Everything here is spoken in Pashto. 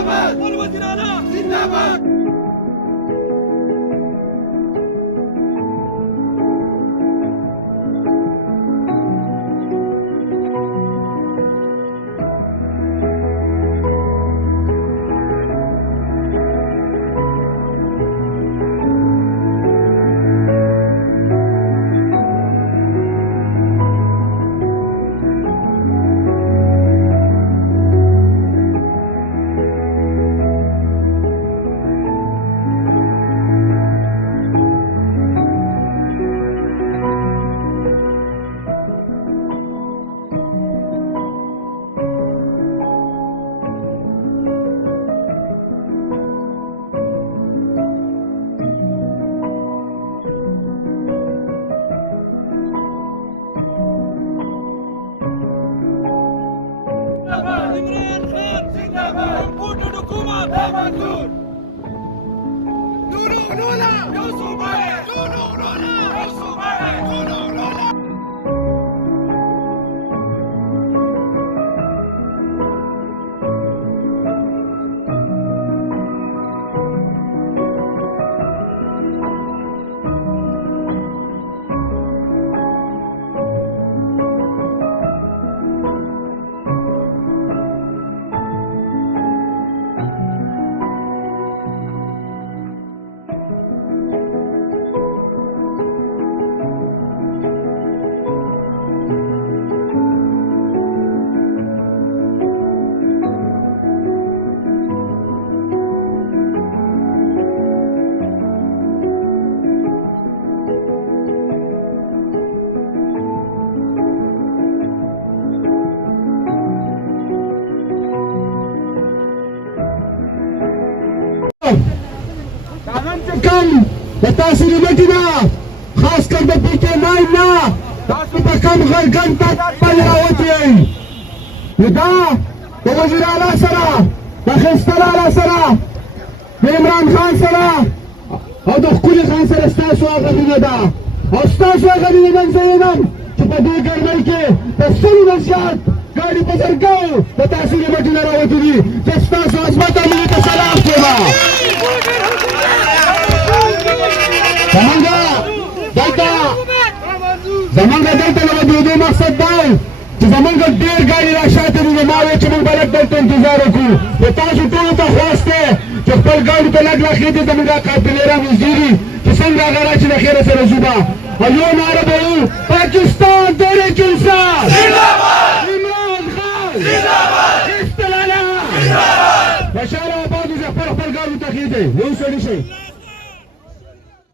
जिंदाबाद वजीर आला जिंदाबाद इमरान खान जिंदाबाद इम्पोर्टेड हुकूमत मंजूर नूरू नूला यूसुफ नूरू नूला यूसुफ नूरू नूला कम बतासी मदीना खासकर पीके नाइना कम घंटा पल्ला होती है यदा तो वजीर आला सरा बखिस्तर आला सरा इमरान खान सरा और तो कुल खान सर स्टास वागा दिनेदा और स्टास वागा दिनेदा सेनम चुपदी गर्मल के तस्ली नशियात गाड़ी पसर गए बतासी मदीना रावती दी स्टास आसमाता मिली तो सलाम केवा زمانگا دلتا لگا دو مقصد داو چه زمانگا دیر گاڑی را شاعتی رو ماوی چه من بلک دلتا انتظارو کو و تاسو طولو تا خواسته چه خپل گاڑی تا لگ لخیتی زمانگا قابلیرا مزدوری چه سنگ آغارا چه نخیر سر زوبا و یو نعره بهو پاکستان تحریک انصاف زنداباد عمران خان زنداباد اختلالا زنداباد بشار آباد از خپل گاڑی تا خیده یو سوڑی شئی